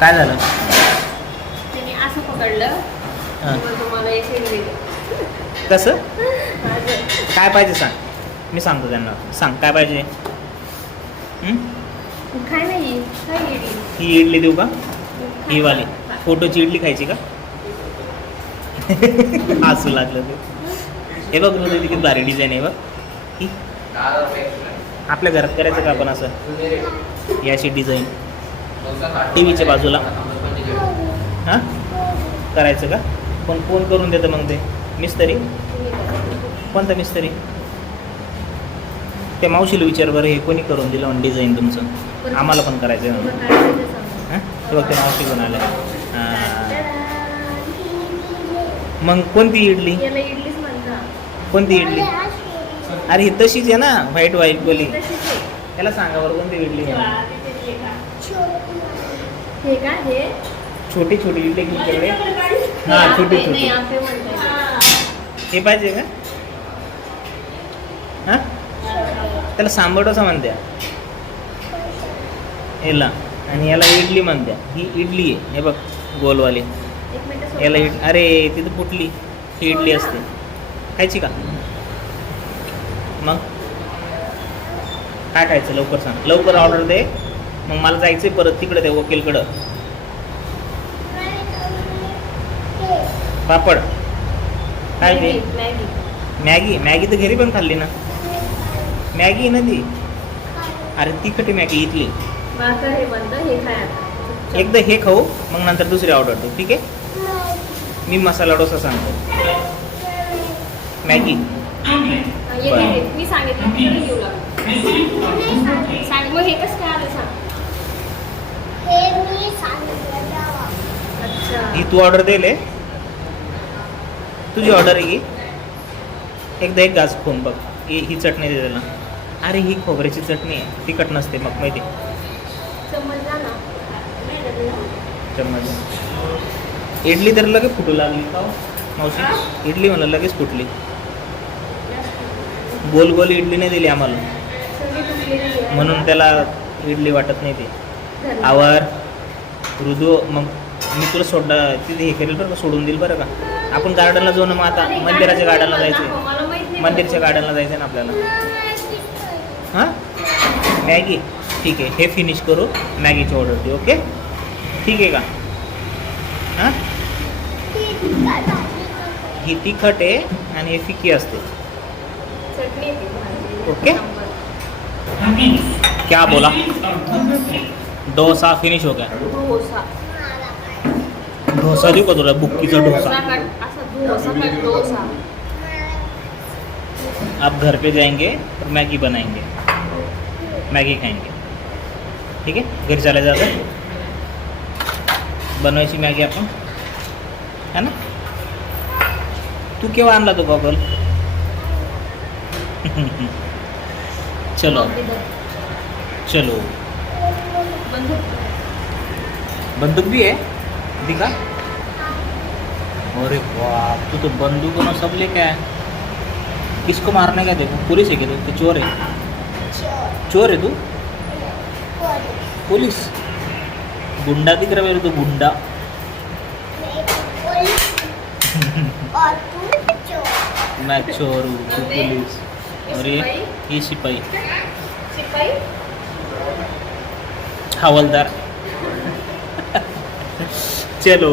काय झालं? त्यांनी असं पकडलं हां. मग तुम्हाला एक दिली. कसं? माझं. काय पाहिजे सांग, मी सांगतो त्यांना. सांग काय पाहिजे. हं? काय नाही काय इडली. ही इडली देऊ का? ही वाली फोटोची इडली खायची का? हसू लागलं ते. हे बघ तुझं किती भारी डिझाईन आहे बघ ही. आपल्या घरात करायचं का आपण असं याची डिझाईन टी व्हीच्या बाजूला? हां करायचं का? पण कोण करून देतं मग ते? मिस्त्री? कोणता मिस्त्री? त्या मावशीला विचार बरं, हे कोणी करून दिलं म्हणून डिझाईन तुमचं? आम्हाला पण करायचं आहे म्हणून. हां ते बघ ते मावशी पण आलं. हां मग कोणती इडली? याला इडलीच म्हणतात. कोणती इडली? अरे ही तशीच आहे ना, व्हाईट व्हाईट बोली. तशीच आहे. त्याला सांगा बरं कोणती इडली म्हणून. हे का हे छोटी छोटी इडली तुमच्याकडे? हां हे छोटी आपे, छोटी. नाही आपे म्हणतात. हे पाहिजे का? हां त्याला सांबटोसा म्हणत्या याला, आणि याला इडली म्हणत्या. ही इडली आहे हे बघ गोलवाली. एक मिनिट सोड. याला अरे तिथं फुटली. ही इडली असते खायची का? मग काय खायचं लवकर सांग, लवकर ऑर्डर दे. मग मला जायचंय परत तिकडे त्या वकीलकडं. पापड काय ते? Maggi, Maggi. मॅगी? मॅगी तर घरी पण खाल्ली ना. मॅगी ना ती. अरे तिखट मॅगी इथली. भाकर हे बंद हे खाय आता. एकदा हे खाऊ मग नंतर दुसरी ऑर्डर देऊ, ठीक आहे? मी मसाला डोसा सांगतो. मॅगी ये बरं. घे. मी सांगितलं तिकडे घेऊ लागलो. सांग मग हे कसं काय आलं सांग. अच्छा. ही तू ऑर्डर दिले, तुझी ऑर्डर आहे की. एकदा एक घास फोन बघ. ही चटणी दे त्याला. अरे ही खोबऱ्याची चटणी आहे, तिखट नसते मग माहिती. समजला ना. चम्मच. इडली तर लगेच फुटू लागली का हो, मावशी? इडली म्हणलं लगेच फुटली. गोल गोल इडली नाही दिली आम्हाला, सगळी तुटलेली आहे. म्हणून त्याला इडली वाटत नाही ते. धन्यवाद. आवर मृदू. मग मी तुला तिथे हे करेल बरं का, सोडून देईल बरं का. आपण गार्डनला जाऊ ना मग आता. आणि मंदिराच्या गार्डनला दाखव, जायचं. मला माहित नाही. मंदिरच्या गार्डनला जायचं ना आपल्याला. हां मॅगी ठीक आहे, हे फिनिश करू. मॅगीची ऑर्डर दे. ओके ठीक आहे का? हां ही तिखट आहे आणि हे फिकी असते. चटणी आहे ती भाजी. ओके. नंबर. क्या बोला? डोसा फिनिश हो गया. डोसा. डोसा देऊ का तुला? बुक्कीचा डोसा डोसा. का असा डोसा का डोसा. आप घर पे जाएंगे और मैगी बनाएंगे, मैगी खाएंगे. ठीक आहे घरी चालायचं आता. बनवायची मॅगी आपण, है ना? तू केव्हा आणला तो गॉगल? चलो चलो. बंदूक. बंदूक भी है, दिखा. अरे बाप, तू तो बंदूक में सब लेके आया. किसको मारने का? देखो पुलिस है क्या तू? चोर है? चोर है तू? पुलिस? गुंडा दिख रहा है मेरे, तो गुंडा. मैं चोर हूँ, तू पुलिस. और ये सिपाही, शिपाई. हवलदार. चलो